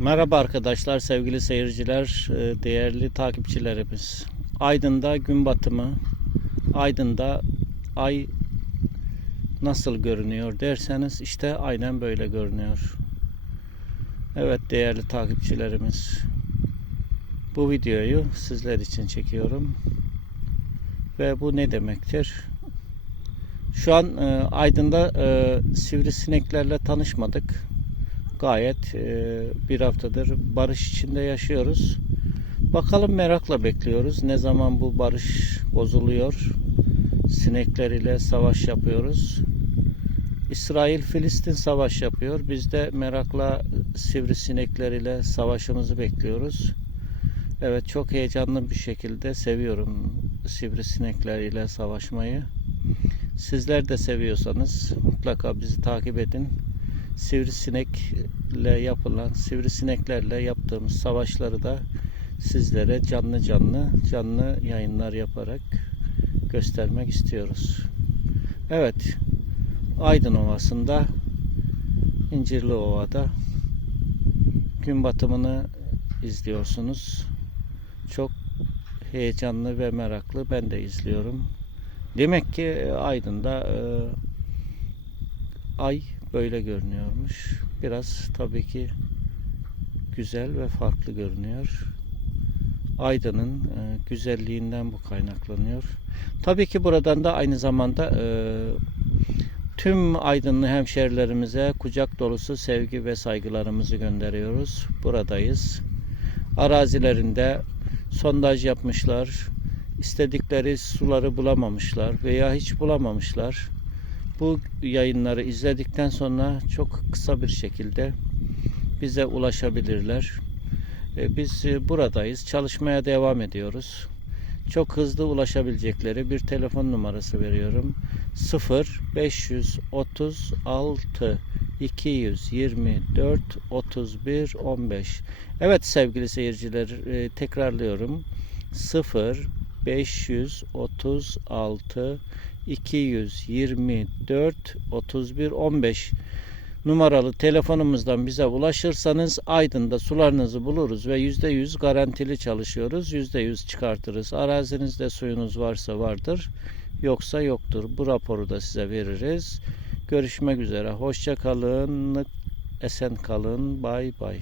Merhaba arkadaşlar, sevgili seyirciler, e, değerli takipçilerimiz. Aydın'da gün batımı, Aydın'da ay nasıl görünüyor derseniz işte aynen böyle görünüyor. Evet değerli takipçilerimiz, bu videoyu sizler için çekiyorum. Ve bu ne demektir? Şu an e, Aydın'da e, sivrisineklerle tanışmadık gayet e, bir haftadır barış içinde yaşıyoruz. Bakalım merakla bekliyoruz. Ne zaman bu barış bozuluyor? Sinekler ile savaş yapıyoruz. İsrail Filistin savaş yapıyor. Biz de merakla sivrisinekler ile savaşımızı bekliyoruz. Evet çok heyecanlı bir şekilde seviyorum sivrisinekler ile savaşmayı. Sizler de seviyorsanız mutlaka bizi takip edin sivrisinekle yapılan sivrisineklerle yaptığımız savaşları da sizlere canlı canlı canlı yayınlar yaparak göstermek istiyoruz. Evet. Aydın Ovası'nda İncirli Ova'da gün batımını izliyorsunuz. Çok heyecanlı ve meraklı. Ben de izliyorum. Demek ki Aydın'da e, ay böyle görünüyormuş. Biraz tabii ki güzel ve farklı görünüyor. Aydın'ın e, güzelliğinden bu kaynaklanıyor. Tabii ki buradan da aynı zamanda e, tüm Aydınlı hemşerilerimize kucak dolusu sevgi ve saygılarımızı gönderiyoruz. Buradayız. Arazilerinde sondaj yapmışlar. istedikleri suları bulamamışlar veya hiç bulamamışlar bu yayınları izledikten sonra çok kısa bir şekilde bize ulaşabilirler. E, biz e, buradayız. Çalışmaya devam ediyoruz. Çok hızlı ulaşabilecekleri bir telefon numarası veriyorum. 0 536 224 31 15. Evet sevgili seyirciler e, tekrarlıyorum. 0 536 224 31 15 numaralı telefonumuzdan bize ulaşırsanız Aydın'da sularınızı buluruz ve %100 garantili çalışıyoruz. %100 çıkartırız. Arazinizde suyunuz varsa vardır. Yoksa yoktur. Bu raporu da size veririz. Görüşmek üzere. Hoşça kalın. Esen kalın. Bay bay.